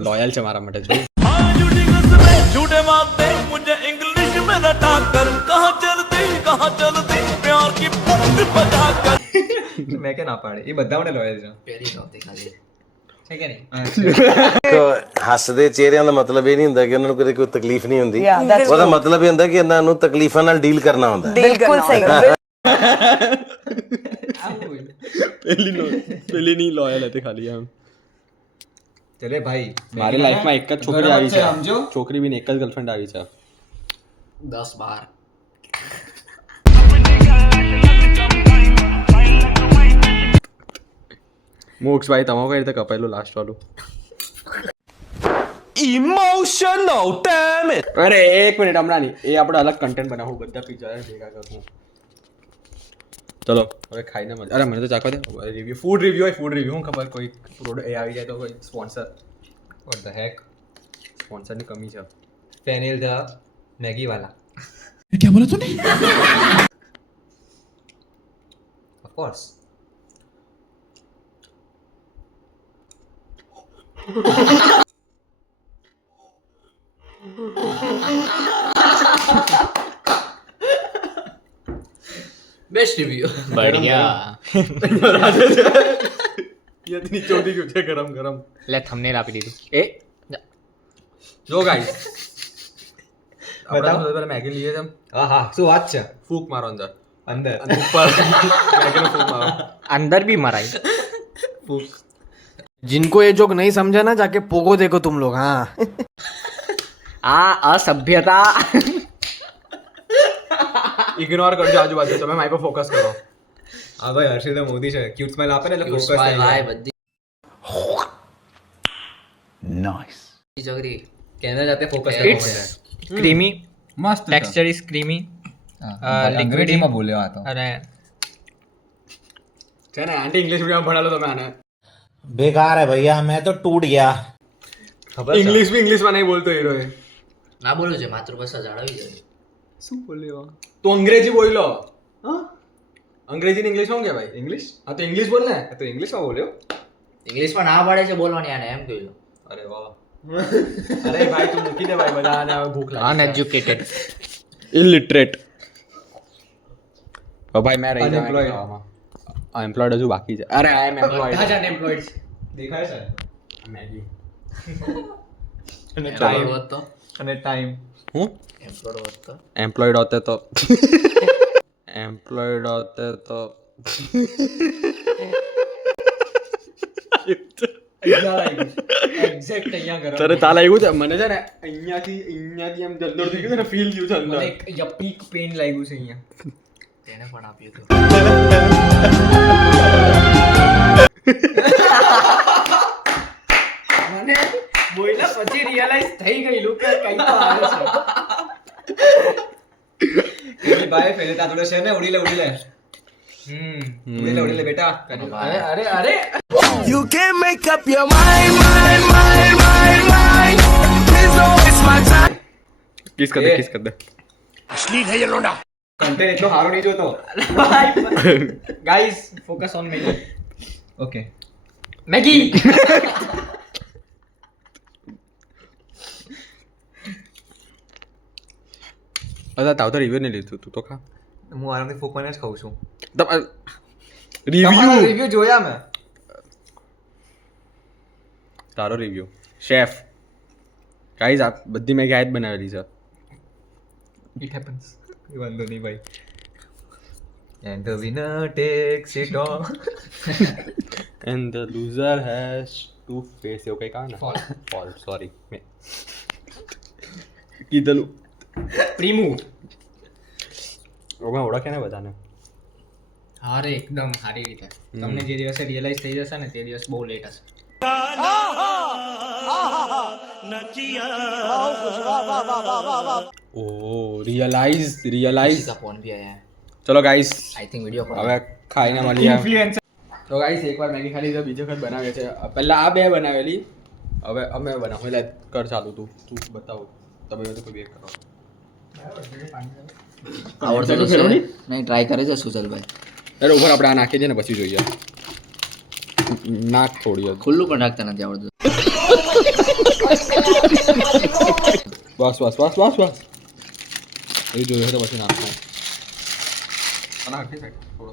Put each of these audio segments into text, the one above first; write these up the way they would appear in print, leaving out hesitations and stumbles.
Loyal છે મારા માટે જો झूठे मारते मुझे इंग्लिश में रटा कर कहाँ चलती प्यार की पंख बजा कर મેં કે ના પાડે એ બધા મને લોયલ છે પહેલી નહોતી ખાલી છે કે નહીં ਹੱਸਦੇ ਚਿਹਰਿਆਂ ਦਾ ਮਤਲਬ ਇਹ ਨਹੀਂ ਹੁੰਦਾ ਕਿ ਉਹਨਾਂ ਨੂੰ ਕਦੇ ਕੋਈ ਤਕਲੀਫ ਨਹੀਂ ਹੁੰਦੀ ਉਹਦਾ ਮਤਲਬ ਇਹ ਹੁੰਦਾ ਕਿ ਇਹਨਾਂ ਨੂੰ ਤਕਲੀਫਾਂ ਨਾਲ ਡੀਲ ਕਰਨਾ ਹੁੰਦਾ बिल्कुल सही પેલી ની લોયલ હતી ખાલી આમ ચલે ભાઈ મારી લાઈફમાં એક જ છોકરી આવી છે સમજો છોકરી બી એક જ ગર્લફ્રેન્ડ આવી છે 10-12 મોક્ષ ભાઈ તમારું કઈ રીતે કપાયેલું લાસ્ટ વાળું इमोशनल डैम इट અરે એક મિનિટ હમણાં નહીં એ આપણે અલગ કન્ટેન્ટ બનાવવું બધા પિક્ચર ભેગા કરવું ચલો હવે ખાઈને મજા અરે મને તો ચાખવા દે રિવ્યુ ફૂડ રિવ્યુ હું ખબર કોઈ પ્રોડક્ટ એ આવી જાય તો કોઈ સ્પોન્સર વોટ ધ હેક સ્પોન્સરની કમી છે ફેનિલ ધ મેગી વાલા क्या बोला तूने ઓફ કોર્સ બેસ્ટ રિવ્યુ बढ़िया યતની ચોટી ગયું છે ગરમ ગરમ ले थंबनेल આપી દીધું એ જો ગાઈસ આપણે પહેલા મેગી લઈએ છે હા હા શું વાત છે ફૂક મારો અંદર અંદર અને ઉપર મેગીનો ફૂક મારો अंदर भी मराई ફૂક जिनको ये जोक नहीं समझा ना जाके पोगो देखो तुम लोग हाँ आ असभ्यता ઇગ્નોર કરજો આજુબાજુ તમે મારી પર ફોકસ કરો હા ભાઈ હર્ષિદ મોદી છે ક્યુટ સ્માઈલ આપે ને એટલે ફોકસ સ્માઈલ થાય આય બધી नाइस જગરી કેને જાતે ફોકસ It's creamy મસ્ત texture is creamy liquid અંગ્રેજીમાં બોલ્યો આ તો અને છે ને આંટી ઇંગ્લિશ મીડિયમ ભણાલો તમે આને बेकार है भैया मैं तो टूट गया ખબર છે ઇંગ્લિશ બી ઇંગ્લિશમાં નહીં બોલતો હીરો એ ના બોલું છે માતૃભાષા જાળવી જોઈએ શું બોલ્યો તો અંગ્રેજી બોલ્યો હા અંગ્રેજી ને ઇંગ્લિશ શું કહેવાય ઇંગ્લિશ હા તો ઇંગ્લિશ બોલ ને તો ઇંગ્લિશમાં બોલ્યો ઇંગ્લિશમાં ના પાડે છે બોલવાની આને એમ કહ્યું અરે વાહ અરે ભાઈ તું મૂકી દે ભાઈ બધા આને હવે ભૂખ લાગી uneducated ઇલિટરેટ ભાઈ મેં રહી Unemployed. અનએમ્પ્લોયડ હજુ બાકી છે અરે આઈ એમ એમ્પ્લોયડ બધા જ unemployed છે દેખાય છે મેગી અને એમ્પ્લોયડ ટાઈમ હોત તો અને ટાઈમ હું એમ્પ્લોયડ હોત તો एम्प्लॉयड होते तो एम्प्लॉयड होते तो એક્ઝેક્ટ અહીંયા કરો તારે તાલા આવ્યું છે મને છે ને અહીંયાથી એમ જલ્દર થઈ ગયું ને ફીલ થયું છે અંદર મને એક યપીક પેન લાગ્યું છે અહીંયા તેને પણ આપ્યું હતું મને બોલ્યા પછી રિયલાઇઝ થઈ ગયેલું કે કઈ તો આવે છે એની ભાઈ ફેલે તાતડો છે ને ઉડી લે ઉડી લે બેટા અરે અરે અરે You can make up your mind Please don't waste my time kiss કર દે अश्लील है ये लोंडा કન્ટેન્ટ એટલો સારો નહીં જોતો guys focus on Maggi okay Maggi અદા તાવ તો રિવ્યુ નહીં લીધું તું તો ખા હું આરામથી ફૂક મને જ ખાઉં છું રિવ્યુ રિવ્યુ જોયા મેં તારો રિવ્યુ શેફ ગાઈઝ આ બધી મેગી આ જ બનાવેલી છે ઇટ હેપન્સ એ વાંધો નહીં ભાઈ and the winner tax it all and the loser has to face એવું કંઈક આવે ને ફોલ સોરી મેં કીધેલું પ્રીમુ ઓમાં ઓળખે ને બધાને હારે એકદમ સારી રીતે તમને જે દિવસે રિયલાઇઝ થઈ જશે ને તે દિવસ બહુ લેટ હશે ઓ રિયલાઇઝ का फोन भी आया है ચલો guys I think video call હવે ખાઈને મળીએ તો ગાઈસ એકવાર મેગી ખાલી તો બીજો વખત બનાવે છે પહેલા આ બે બનાવેલી હવે અમે બનાવું એટલે કર ચાલુ તું બતાવો તમે તો કોઈ બે કરો आवड़ता तो नहीं ट्राई करे सुचल भाई અરે ઉપર આપણે આ નાખી દે ને પછી જોઈએ નાક થોડી હતી. ખુલ્લું પણ રાખતા નથી આવડતું. બસ બસ બસ બસ બસ એ જોયું તો પછી નાખો અને હટી સાઈડ થોડો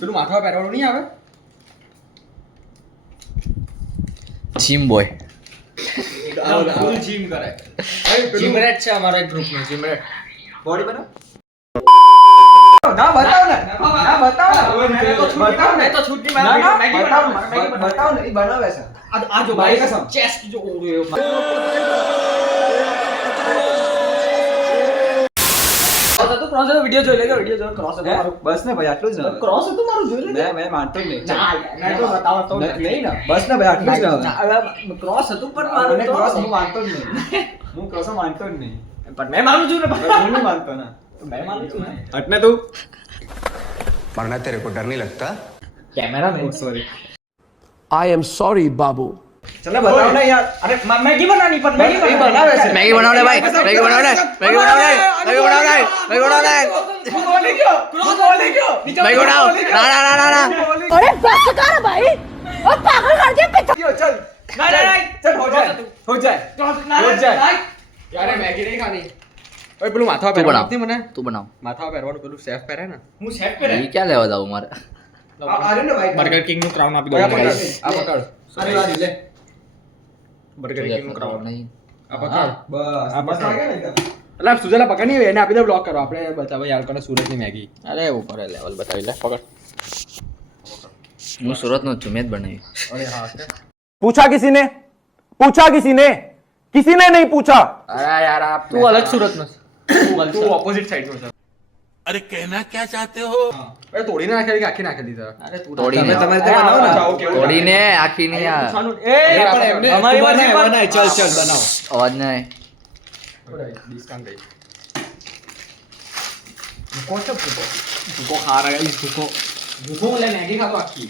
પેલું માથામાં પહેરવાનું નહીં આવે જીમ બોય. ફૂલ જીમ કરે. જીમરેટ છે અમારો એક ગ્રુપનો જીમરેટ. બોડી બનાવ ના બતાવ ને. ના બતાવ ને. બતાવ ને તો છૂટી મેગી બતાવ ને. એ બનાવે છે. આ જો ભાઈ કસમ ચેસ્ટ જો ઓળ્યો. ક્રોસ હતો વિડિયો જોઈ લેજો વિડિયો જો ક્રોસ હતો મારું. બસ ને ભાઈ આટલું જ ને ક્રોસ હતું મારું જોઈ લેજો. મેં માનતો જ નહીં. ના મેં તો બતાવો તો નહીં ને બસ ને ભાઈ આટલું જ ને. ક્રોસ હતું પણ મારું મને તો ક્રોસ હું માનતો જ નહીં. હું ક્રોસ માનતો જ નહીં. પણ મેં માનું છું ને હું નહીં માનતો ને. મેં માનું છું ને હટને તું. वरना तेरे को डर नहीं लगता કેમેરા મેં સોરી. आई एम सॉरी बाबू ચલો બતાવ ને યાર. અરે મેગી બનાવની પણ મેગી બનાવે છે. મેગી બનાવ લે ભાઈ. મેગી બનાવ લે. મેગી બનાવ લે. મેગી બનાવ લે. મેગી બનાવ લે. હું બોલી ગયો ક્રોસ બોલી ગયો મેગી બનાવ. ના ના ના ના ના. अरे बस कर भाई और पागल कर दिया पिता ચલ ના ના ચલ હો જાય હો જાય હો જાય. યાર મેગી નહીં ખાની ઓય પેલું માથામાં તું પહેરવાનું બનાવ. નથી મને તું બનાવ. માથામાં પહેરવાનું પેલું સેફ પહેરે ને હું સેટ કરે એ ક્યાં લેવા જાવ મારે? અરે ને ભાઈ બર્ગર કિંગ નું ક્રાઉન આપી ઓય દો આ પકડ આ પકડ અરે વાહ લે બર્ગર કિંગ નું ક્રાઉન નહીં. આ પકડ બસ આ બસ પકડ. આ ગયા ને એકદમ. એટલે સુજેલા પકડ નહીં એને આપી દે બ્લોક કરો આપણે બતાવો યાર કોને સુરતની મેગી અરે ઉપર લેવલ બતાવી લે પકડ હું સુરત નો છું, મેં જ બનાવી. અરે હા છે पूछा किसी ने किसी ने नहीं पूछा અરે યાર આપ તું અલગ સુરત નો તું ઓપોઝિટ સાઈડ નો છે अरे कहना क्या चाहते हो અરે તોડીને નાખેલી કે આખી નાખેલી છે અરે તું તોડીને. તમારે ત્યાં બનાવો ને. તોડીને આખી નહીં આ અમારી વાત બનાય ચલ ચલ બનાવો. અવાજ નહીં. ડિસ્કાઉન્ટ દે કોણ છે ભૂકો ભૂકો ખા રહ્યા ઈસ ભૂકો ભૂકો લે મેગી ખાતો આખી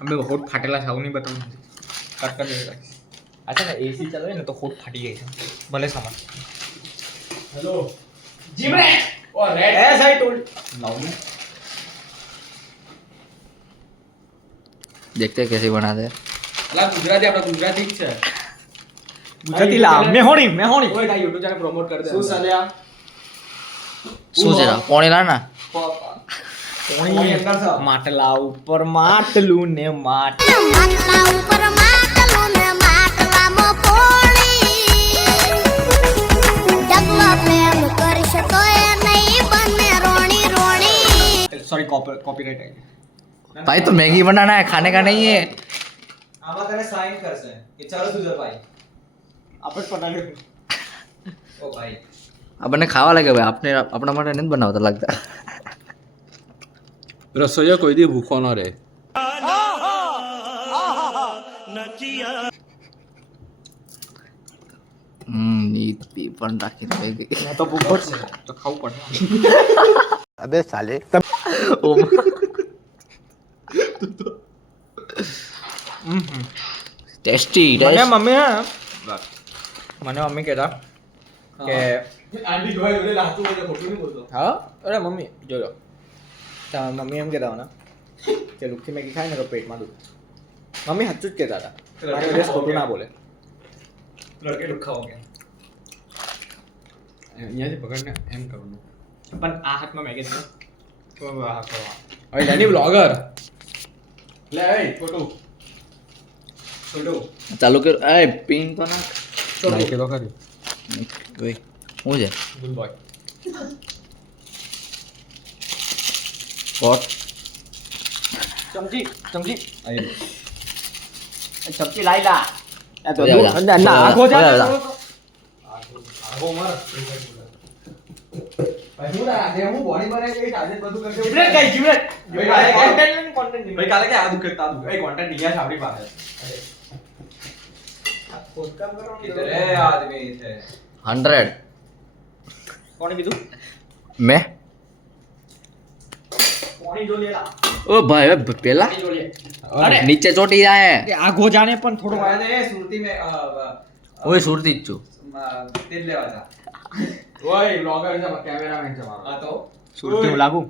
અમે હોટ ફાટેલા સાવ નહીં બતાવું કટ કરી દે. અચ્છા ને એસી ચાલે ને તો હોટ ફાટી જાય છે ભલે સામાન. હેલો જીમરે ઓ રેડ એ સાઈડ ટોલ લાવને देखते हैं कैसे बनाते हैं. અલા ગુજરાતી આપડા ગુજરાતી જ છે ગુજરાતી લાવ મેહોણી ઓય તા YouTube ચેનલ પ્રમોટ કરી દે શું સલ્યા શું છે રા? પોણી લાના પોણી અંદર છે. માટલા ઉપર માટલું ને માટ માટલા ઉપર માટલું ને માટલામાં પોણી ડગલો પ્રેમ કરશે તો એ નહીં બને રોણી રોણી सॉरी कॉपीराइट आई भाई तो मैगी बनाना है, खाने का नहीं है. આમાં તને સાઈન કરશે કે ચાલો સુજર ભાઈ. આપણે પટાડે ઓ ભાઈ આપણને ખાવા લાગે ભાઈ, આપણે આપણા માટે નથી બનાવતા લાગતા. રસોઈયો કોઈ દી ભૂખો ન રહે નીત પી પણ રાખીને થઈ ગઈ. તો ભૂખો છે તો ખાવું પડે अबे साले ટેસ્ટી મને મમ્મી મને મમ્મી કહેતા કે આંટી જોઈ જોઈ લાગતું હોય ખોટું નહીં બોલતો હા અરે મમ્મી જોયો તારા મમ્મી એમ કહેતા ને કે લુખી મેગી ખાય ને તો પેટમાં દુખે. મમ્મી સાચું જ કહેતા હતા મારી વડે ખોટું ના બોલે. લડકે દુખાવો કે અહીંયાથી પકડને એમ કરવાનું પણ આ હાથમાં મેગી છે તો આ હાથમાં હવે લેની બ્લોગર લે એ ફોટો છોડો ચાલુ કર. એ પિન તો નાખ. નાખી દો ખરી ઓય શું છે? Good boy what? ચમચી ચમચી આઈ ચમચી લાઈ લા આ તો ઓય આલા. ના આખો ઓય જા આલા. આવો માર ભાઈ હું ના દે હું બોડી બનાવી કે આજે બધું કરકે જીવરેટ કઈ જીવરેટ ભાઈ, કોન્ટેન્ટ કોન્ટેન્ટ ભાઈ કાલે કે આ દુખે તા દુખે એ કોન્ટેન્ટ નહીં છે આપણી પાસે કિતને આદમી છે 100. કોણે કીધું મેં કોણી જો લેલા ઓ ભાઈ હવે પેલા જો લે અરે નીચે ચોટી જાય આઘો જાને પણ થોડો સુરતી મેં ઓય સુરતી જ છું તેલ લેવા જા ઓય બ્લોગર છે કેમેરામેન છે મારો આ તો સુરતી હું લાગુ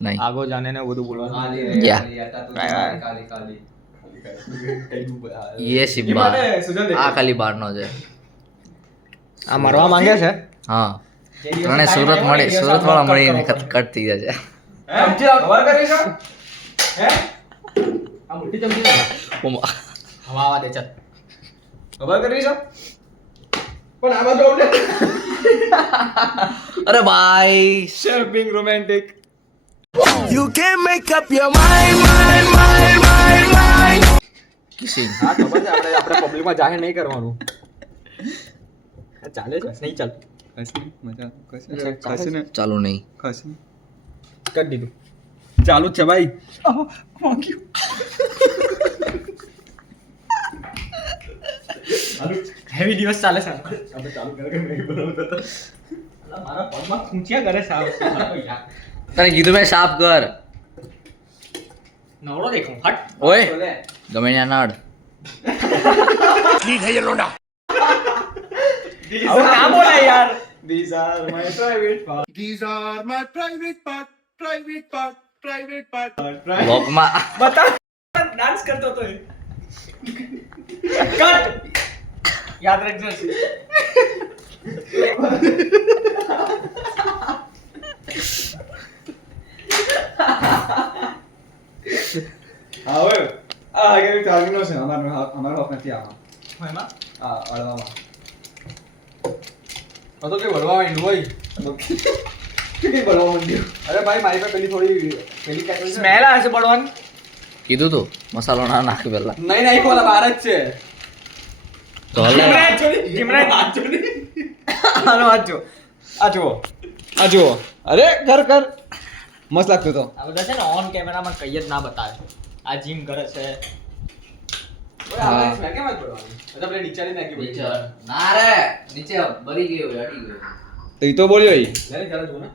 નહીં આગો જાને ને બધું બોલવાનું કાલી યા. કાલી આતા તો કાલી કાલી ये सिब्बा આ ખાલી બહારનો છે આ મરવા માંગે છે હા ત્રણે સુરત વાળા મળીને કટ થઈ જશે ખબર કરી છો હે આ મોટી ચમચી છે ઓમા. હવા આવા દે ચાલ ખબર કરી છો પણ આમાં જો ને અરે ભાઈ Chef being romantic. You can make up your mind. Kissing હા ખબર છે આપણે પબ્લિકમાં જાહેર નહીં કરવાનું આ ચાલે છે નહીં ચાલ કસી મજા કસી ચાલુ નહીં કસી કરી દીધું ચાલુ જ છે ભાઈ હેવી દિવસ ચાલે છે આપણે ચાલુ કરે નહીં બનાવતા હતા અલા, મારા પગમાં ખૂંચ્યા કરે સાવ યાર તને કીધું મેં સાફ કર નવરો દેખું હટ ઓય ગમે ત્યાં નાડ આવું ના બોલે યાર These are my private parts. બ્લોગમાં બતા ડાન્સ કરતો તો એ કટ યાદ રાખજો હવે આ આગળ ચાર્જિંગ નો છે અમારો ઓફ નથી આમાં એમાં આ અળવામાં આ તો કઈ ભરવા માંડ્યું હોય કે બળવા માંડ્યું અરે ભાઈ મારી પાસે પેલી કેટલી સ્મેલ આવે છે બળવાની કીધું તું મસાલો ના નાખ પેલા નહીં નહીં બોલા બહાર જ છે તો હલે જીમરાજ આનો આ જો આ જુઓ અરે કર મસ્ત લાગતું તો આ બધા છે ને ઓન કેમેરામાં કઈ જ ના બતાવે આ જીમ કરે છે ઓય આપણે સ્મેલ કેમ જ પડવાની એટલે આપણે નીચેની નાખી નીચે પડી ના રે નીચે બરી ગયો અડી ગયો તો ઈ તો બોલ્યો ઈ લે જરા જો ને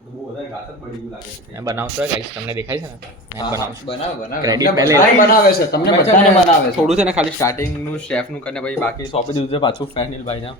તો બહુ વધારે ઘાતક પડી ગયું લાગે છે મેં બનાવતો હોય ગાઈસ તમને દેખાય છે ને મેં બનાવશું બનાવે Credit પહેલે બનાવે છે તમને બધાને બનાવે છે થોડું છે ને ખાલી સ્ટાર્ટિંગ નું શેફ નું કરીને પછી બાકી સોંપી દીધું છે પાછું ફેનિલ ભાઈ ના